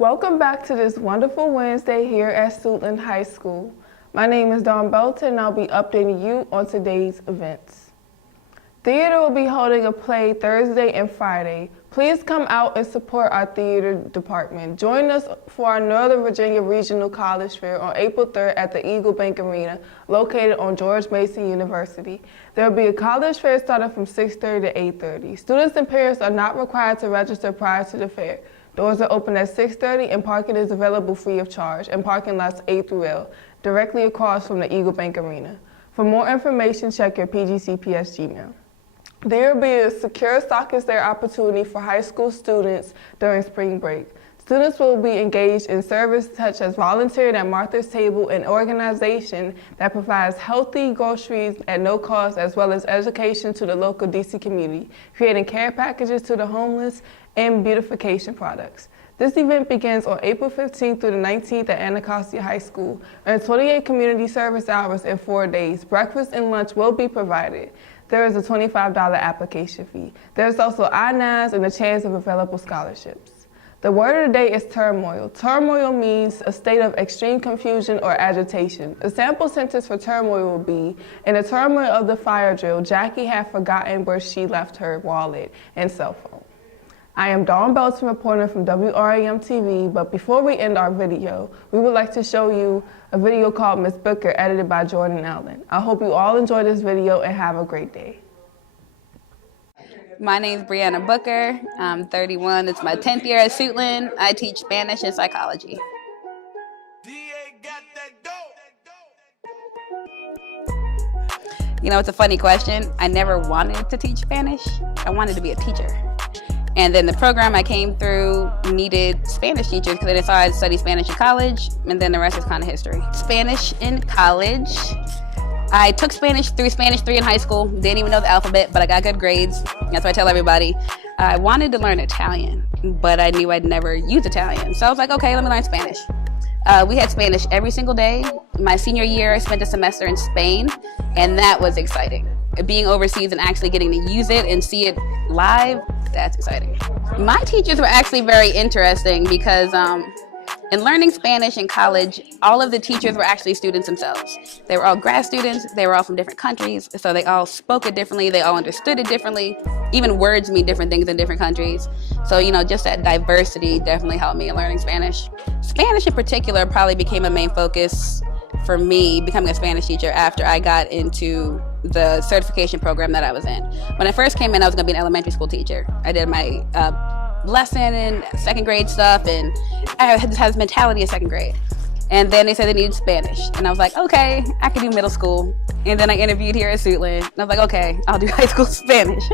Welcome back to this wonderful Wednesday here at Suitland High School. My name is Dawn Belton and I'll be updating you on today's events. Theater will be holding a play Thursday and Friday. Please come out and support our theater department. Join us for our Northern Virginia Regional College Fair on April 3rd at the Eagle Bank Arena, located on George Mason University. There will be a college fair starting from 6:30 to 8:30. Students and parents are not required to register prior to the fair. Doors are open at 6:30 and parking is available free of charge in parking lots A through L, directly across from the Eagle Bank Arena. For more information, check your PGCPS Gmail. There will be a secure Stock is There opportunity for high school students during spring break. Students will be engaged in service such as volunteering at Martha's Table, an organization that provides healthy groceries at no cost, as well as education to the local DC community, creating care packages to the homeless, and beautification products. This event begins on April 15th through the 19th at Anacostia High School. Earn 28 community service hours in 4 days. Breakfast and lunch will be provided. There is a $25 application fee. There's also I-9s and a chance of available scholarships. The word of the day is turmoil. Turmoil means a state of extreme confusion or agitation. A sample sentence for turmoil will be, in the turmoil of the fire drill, Jackie had forgotten where she left her wallet and cell phone. I am Dawn Belton reporting from WRAM TV, but before we end our video, we would like to show you a video called Ms.Booker, edited by Jordan Allen. I hope you all enjoy this video and have a great day. My name is Brianna Booker. I'm 31. It's my 10th year at Suitland. I teach Spanish and psychology. You know, it's a funny question. I never wanted to teach Spanish. I wanted to be a teacher. And then the program I came through needed Spanish teachers because I decided to study Spanish in college, and then the rest is kind of history. Spanish in college. I took Spanish through Spanish 3 in high school. Didn't even know the alphabet, but I got good grades. That's what I tell everybody. I wanted to learn Italian, but I knew I'd never use Italian. So I was like, okay, let me learn Spanish. We had Spanish every single day. My senior year, I spent a semester in Spain, and that was exciting. Being overseas and actually getting to use it and see it live, that's exciting. My teachers were actually very interesting because in learning Spanish in college, all of the teachers were actually students themselves. They were all grad students, they were all from different countries, so they all spoke it differently, they all understood it differently. Even words mean different things in different countries. So, you know, just that diversity definitely helped me in learning Spanish. Spanish in particular probably became a main focus for me becoming a Spanish teacher after I got into the certification program that I was in. When I first came in, I was gonna be an elementary school teacher. I did my lesson and second grade stuff, and I had this mentality of second grade. And then they said they needed Spanish. And I was like, okay, I can do middle school. And then I interviewed here at Suitland. And I was like, okay, I'll do high school Spanish.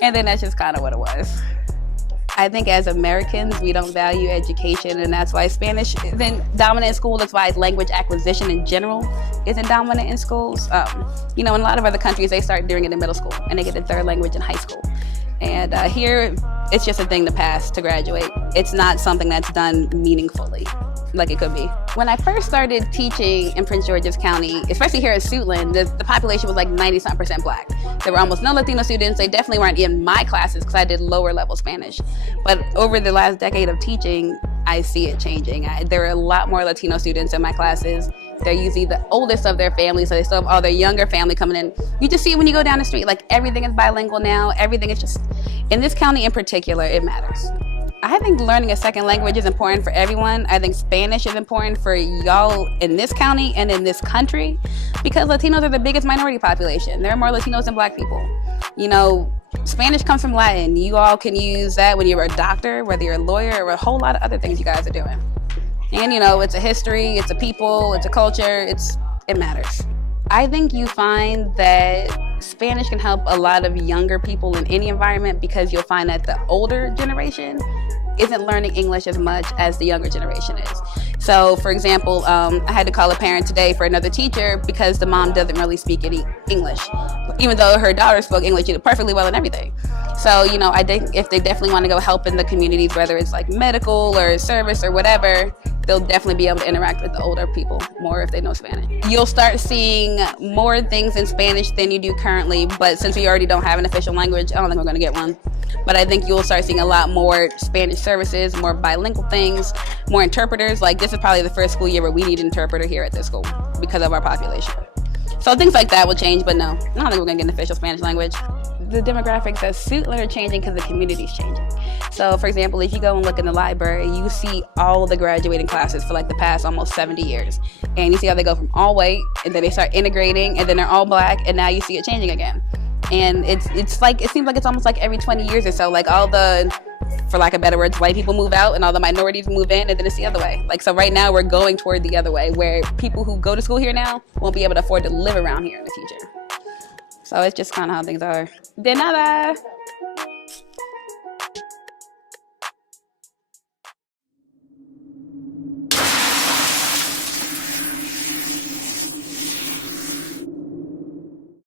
And then that's just kind of what it was. I think as Americans, we don't value education, and that's why Spanish isn't dominant in school. That's why language acquisition in general isn't dominant in schools. You know, in a lot of other countries, they start doing it in middle school, and they get a third language in high school. And here, it's just a thing to pass to graduate. It's not something that's done meaningfully like it could be. When I first started teaching in Prince George's County, especially here at Suitland, the population was like 90-something% Black. There were almost no Latino students. They definitely weren't in my classes because I did lower level Spanish. But over the last decade of teaching, I see it changing. There are a lot more Latino students in my classes. They're usually the oldest of their families, so they still have all their younger family coming in. You just see it when you go down the street, like everything is bilingual now. Everything is just, in this county in particular, it matters. I think learning a second language is important for everyone. I think Spanish is important for y'all in this county and in this country because Latinos are the biggest minority population. There are more Latinos than Black people. You know, Spanish comes from Latin. You all can use that when you're a doctor, whether you're a lawyer, or a whole lot of other things you guys are doing. And you know, it's a history, it's a people, it's a culture, it matters. I think you find that Spanish can help a lot of younger people in any environment because you'll find that the older generation isn't learning English as much as the younger generation is. So for example, I had to call a parent today for another teacher because the mom doesn't really speak any English, even though her daughter spoke English perfectly well and everything. So, you know, I think if they definitely want to go help in the communities, whether it's like medical or service or whatever, they'll definitely be able to interact with the older people more if they know Spanish. You'll start seeing more things in Spanish than you do currently, but since we already don't have an official language, I don't think we're gonna get one. But I think you'll start seeing a lot more Spanish services, more bilingual things, more interpreters. Like this is probably the first school year where we need an interpreter here at this school because of our population. So things like that will change, but no, I don't think we're gonna get an official Spanish language. The demographics at Suitland are changing because the community's changing. So for example, if you go and look in the library, you see all the graduating classes for like the past almost 70 years. And you see how they go from all white, and then they start integrating, and then they're all black, and now you see it changing again. And it's like, it seems like it's almost like every 20 years or so, like all the, for lack of better words, white people move out and all the minorities move in, and then it's the other way. Like, so right now we're going toward the other way, where people who go to school here now won't be able to afford to live around here in the future. So it's just kind of how things are. De nada.